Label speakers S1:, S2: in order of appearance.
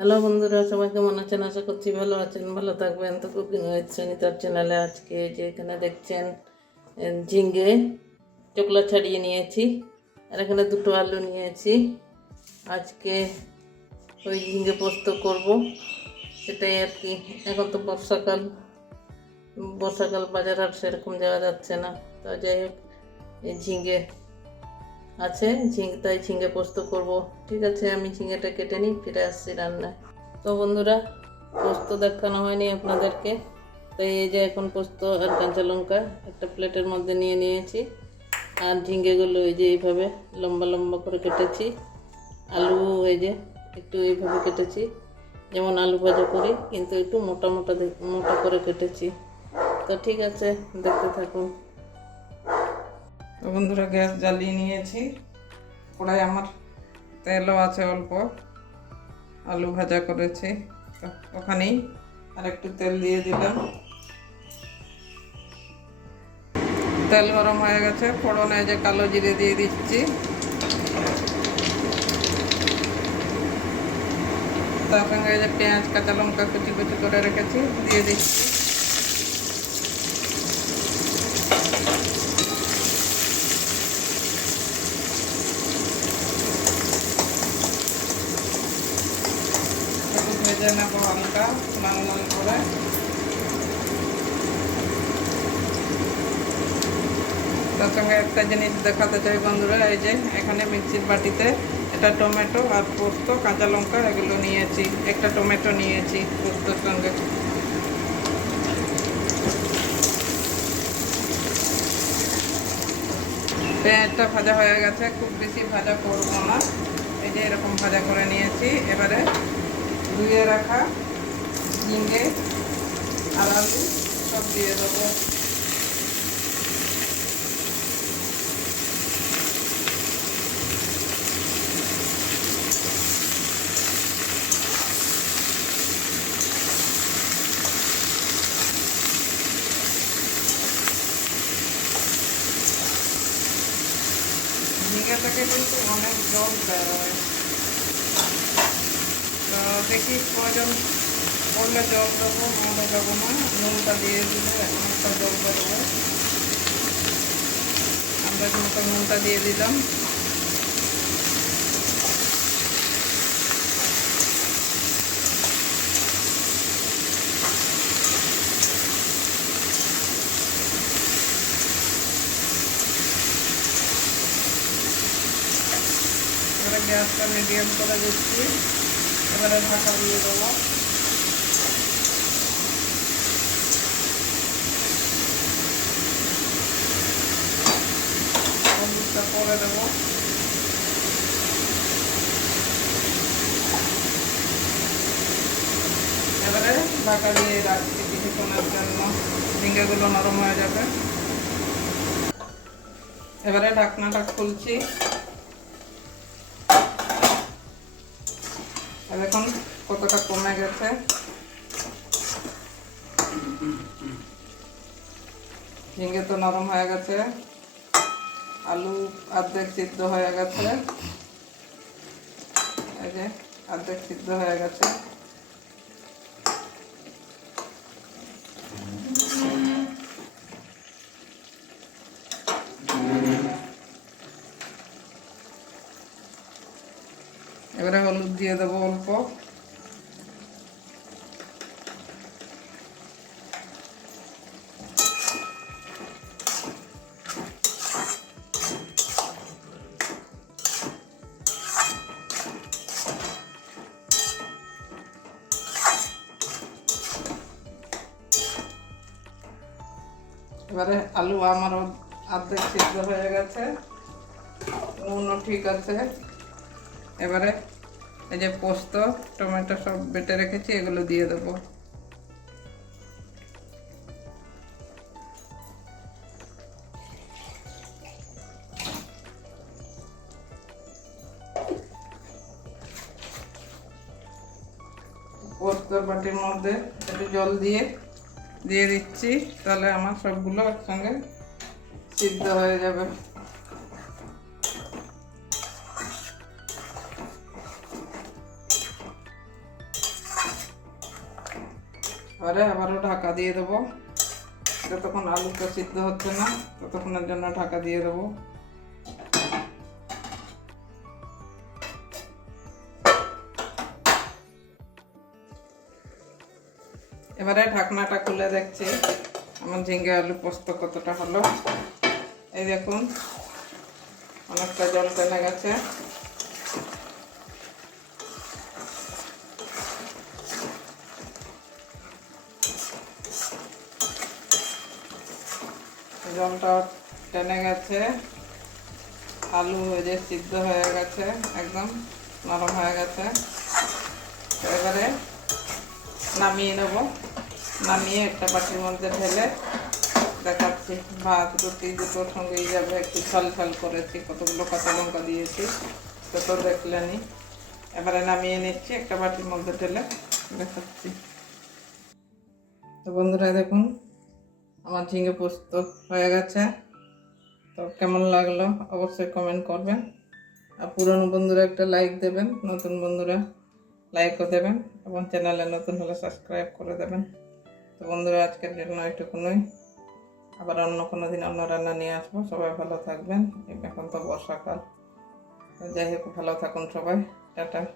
S1: Hello বন্ধুরা, সবাই কেমন আছেন? আশা করছি ভালো আছেন, ভালো থাকবেন। তো কুকিং উইথ সুনিতার চ্যানেলে আজকে যে এখানে দেখছেন ঝিঙ্গে চকলা ছাড়িয়ে নিয়েছি, আর এখানে দুটো আলু নিয়েছি। আজকে ওই ঝিঙ্গে পোস্ত করব, সেটাই আর কি। এখন তো বর্ষাকাল বর্ষাকাল বাজার আর সেরকম যাওয়া যাচ্ছে না। তা যাই হোক, এই ঝিঙ্গে আছে ঝিঙ্গে তাই ঝিঙ্গে পোস্ত করব। ঠিক আছে, আমি ঝিঙ্গেটা কেটে নিই, ফিরে আসছি রান্নায়। তো বন্ধুরা, পোস্ত দেখানো হয়নি আপনাদেরকে। তো এই যে এখন পোস্ত আর কাঁচা লঙ্কা একটা প্লেটের মধ্যে নিয়ে নিয়েছি। আর ঝিঙ্গেগুলো এই যে এইভাবে লম্বা লম্বা করে কেটেছি। আলু এই যে একটু এইভাবে কেটেছি। যেমন আলু ভাজা করি, কিন্তু একটু মোটা মোটা মোটা করে কেটেছি। তো ঠিক আছে, দেখতে থাকুন।
S2: তো বন্ধুরা, গ্যাস জ্বালিয়ে নিয়েছি। কড়াই আমার তেলও আছে অল্প। আলু ভাজা করেছি। ওখানেই আর একটু তেল দিয়ে দিলাম। তেল গরম হয়ে গেছে। ফোড়নে যে কালো জিরে দিয়ে দিচ্ছি। তার সঙ্গে যে পেঁয়াজ, কাঁচা লঙ্কা কুচি কুচি করে রেখেছি। দিয়ে দিচ্ছি। হালকা লাল লাল করে তার সঙ্গে একটা জিনিস দেখাতে চাই বন্ধুরা, এই যে এখানে মিক্সির বাটিতে এটা টমেটো আর পোস্ত, কাঁচা লঙ্কা এগুলো নিয়েছি। একটা টমেটো নিয়েছি পোস্তর সঙ্গে। পেঁয়াজটা ভাজা হয়ে গেছে, খুব বেশি ভাজা করব না। এই যে এরকম ভাজা করে নিয়েছি। এবারে ধুয়ে রাখা ঝিঙ্গে আর আলু সব দিয়ে দেবো। ঝিঙ্গে থেকে কিন্তু অনেক জল বেরোয় তো দেখি প্রয়োজন জল দেবো নাহলে দেবো না, নুনটা দিয়ে দিলে অনেকটা জল বেরোবে আন্দাজ মতো নুনটা দিয়ে দিলাম। গ্যাসটা মিডিয়াম করে দিচ্ছি। এবারে ঢাকা দিয়ে দেবো। হলুদটা করে দেবো। এবারে ঢাকা দিয়ে রাখছি কিছুক্ষণের জন্য। ঝিঙ্গেগুলো নরম হয়ে যাবে। এবারে ঢাকনাটা খুলছি। দেখুন কতটা কমে গেছে। ঝিঙ্গে তো নরম হয়ে গেছে। আলু অর্ধেক সিদ্ধ হয়ে গেছে। এই যে অর্ধেক সিদ্ধ হয়ে গেছে এবারে হলুদ দিয়ে দেবো অল্প। এবারে আলু আমার অর্ধেক সিদ্ধ হয়ে গেছে। নুনও ঠিক আছে। এবারে এই যে পোস্ত, টমেটো সব বেটে রেখেছি, এগুলো দিয়ে দেবো। পোস্তর বাটির মধ্যে একটু জল দিয়ে দিয়ে দিচ্ছি, তাহলে আমার সবগুলো একসঙ্গে সিদ্ধ হয়ে যাবে। এবারে আবারও ঢাকা দিয়ে দেবো। যতক্ষণ আলুটা সিদ্ধ হচ্ছে না, ততক্ষণের জন্য ঢাকা দিয়ে দেবো। এবারে ঢাকনাটা খুলে দেখছি, আমার ঝিঙ্গে আলু পোস্ত কতটা হলো। এই দেখুন, অনেকটা জল টেনে গেছে। জলটা টেনে গেছে। আলু এই যে সিদ্ধ হয়ে গেছে, একদম নরম হয়ে গেছে। এবারে নামিয়ে নেব। নামিয়ে একটা বাটির মধ্যে ঢেলে দেখাচ্ছি। ভাত, রুটি দুটোর সঙ্গেই যাবে। একটু ঝাল ঝাল করেছি, কতগুলো কাঁচা লঙ্কা দিয়েছি তো তো দেখলেনি। এবারে নামিয়ে নিচ্ছি, একটা বাটির মধ্যে ঢেলে দেখাচ্ছি। তো বন্ধুরা, দেখুন আমার ঝিঙে পোস্ত হয়ে গেছে। তো কেমন লাগল অবশ্যই কমেন্ট করবেন। আর পুরনো বন্ধুরা একটা লাইক দেবেন, নতুন বন্ধুরা লাইকও দেবেন এবং চ্যানেলে নতুন হলে সাবস্ক্রাইব করে দেবেন। তো বন্ধুরা, আজকের জন্য এইটুকুনই আবার অন্য কোনো দিন অন্য রান্না নিয়ে আসব। সবাই ভালো থাকবেন। এখন তো বর্ষাকাল। যাই হোক, ভালো থাকুন সবাই। টাটা।